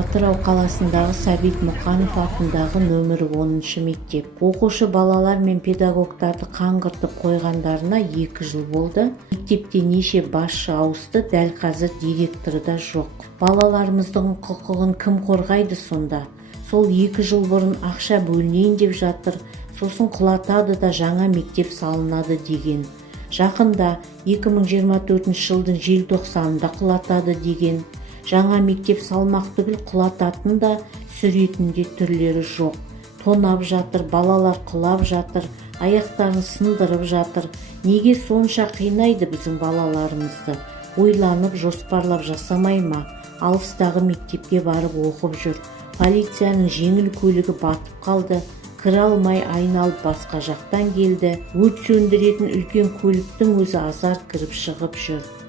Атырау қаласындағы Сәбит Мұқанов атындағы нөмірі 10 мектеп. Оқушы балалар мен педагогтарды қаңғыртып қойғандарына 2 жыл болды. Мектепте неше басшы ауысты, дәл қазір директоры да жоқ. Балаларымыздың құқығын кім қорғайды сонда? Сол 2 жыл бұрын ақша бөлінейін деп жатыр, сосын құлатады да жаңа мектеп салынады деген. Жақында 2024 жылдың желтоқсанында құлатады деген. Жаңа мектеп салмақ түгіл құлататын да сүретінде түрлері жоқ. Тонап жатыр, балалар құлап жатыр, аяқтарын сындырып жатыр. Неге сонша қинайды біздің балаларымызды? Ойланып, жоспарлап жасамай ма? Алыстағы мектепке барып оқып жүр. Полицияның жеңіл көлігі батып қалды. Кіре алмай айналып басқа жақтан келді. Өрт сөндіретін үлкен көліктің өзі азар кіріп шығып жүр.